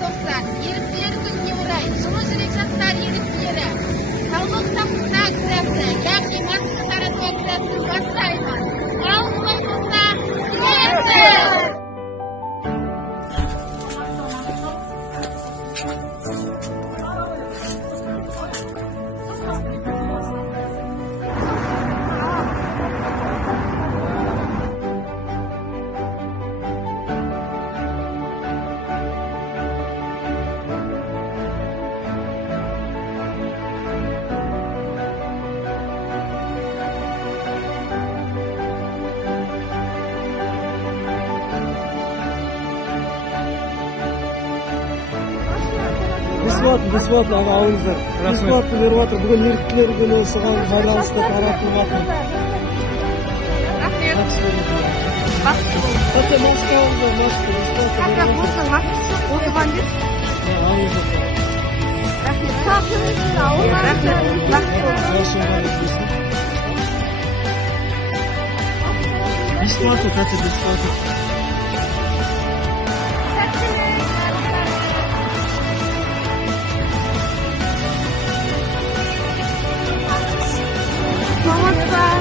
желтоқсан еріктілер күніне орай жылы жүрек жастар еріктілері саулық сақтық акциясы яғни маска тарату акциясын бастаймыз. Ал олай болса келіңіздер! Бесплатно аға алыңыздар. Бесплатно беріп жатыр. Бүгін еріктілер күні осыған байланысты таратылып жатыр. Рахмет. Тәте маска алыңыздар, маска. Аға болса маскасы жоқ, отырған деп. Алыңыздар. Рахмет. Рахмет. Бесплатно, тәте, бесплатно. Саламатсыздар.